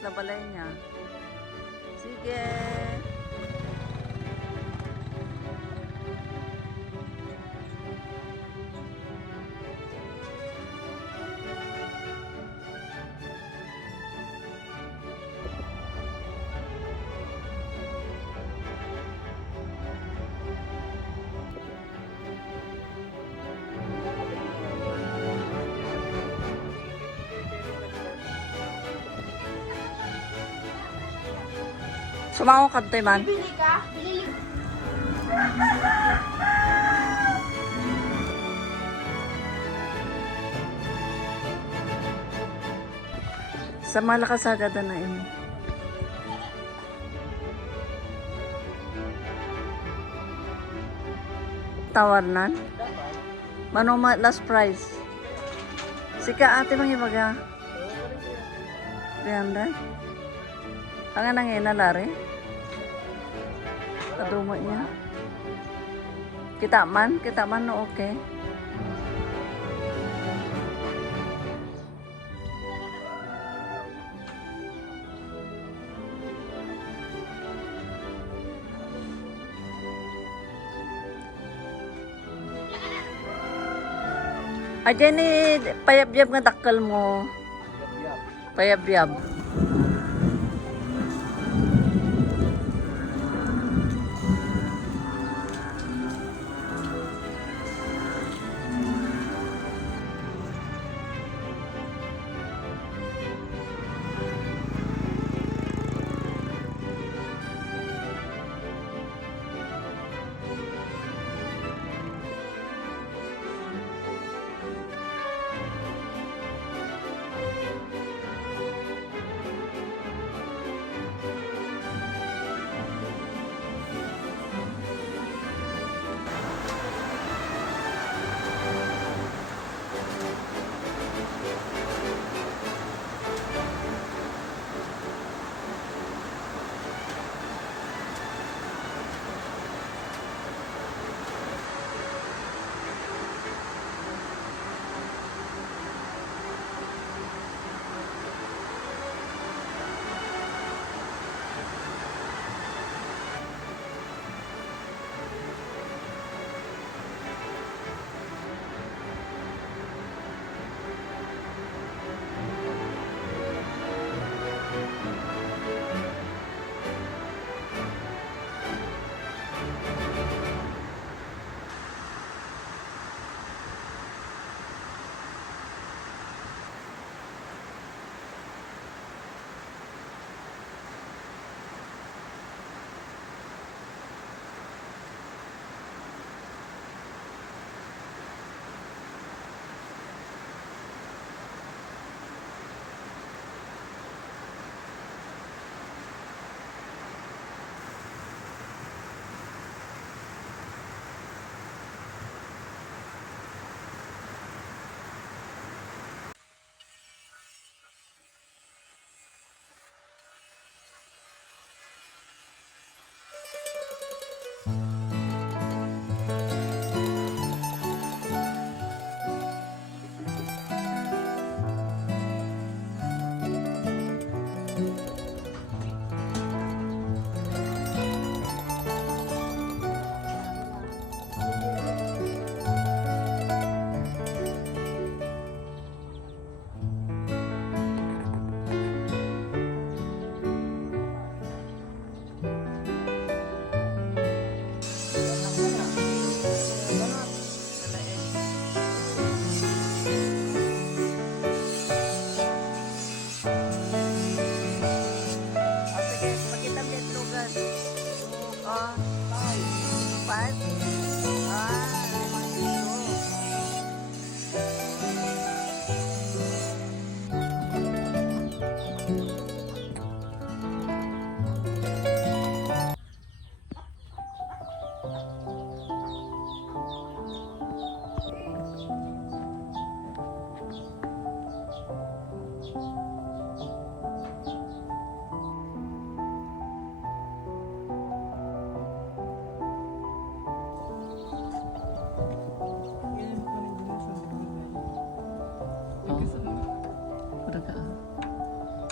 mataas na balay niya. Sige. Sumango ka doon, man. Bili ka? Bili. Sa malakas agad na ini. Tawarnan? Manong last price? Sika ate mangibaga. 300? Ang anang inalari? Kadumo niya. Kita man no okay. Aja ni payab-yab nga dakal mo. Payab-yab.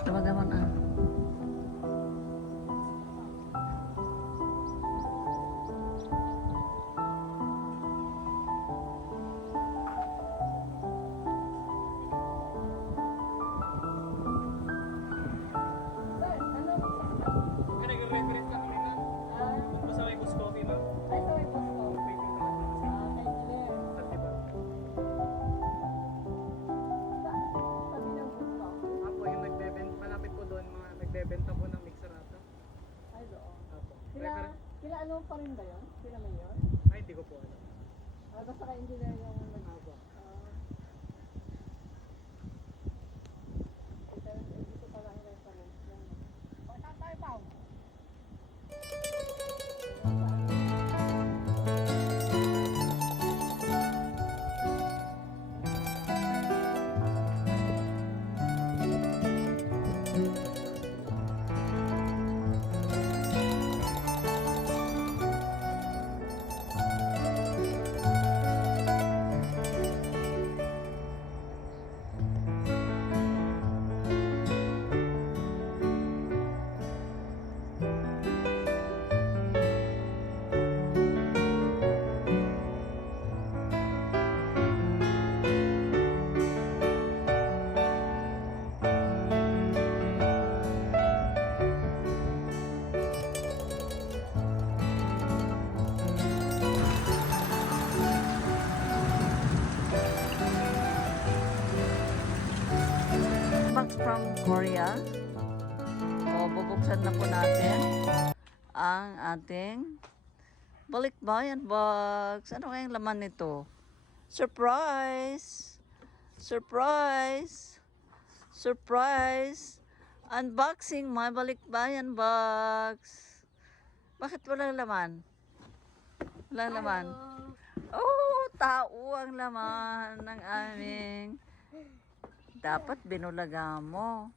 Dapat naman rin ba yun? Sila may yun? Ay, hindi ko po alam. Basta ka-engineer yung nag-abo. Dito pala ang reference yan. Saan tayo pa? Box from Korea. O, bubuksan na po natin ang ating balikbayan box. Ano kayang laman nito? Surprise! Surprise! Surprise! Unboxing my balikbayan box. Bakit walang laman? Walang laman. Oh, tao ang laman ng aming. Dapat binulaga mo.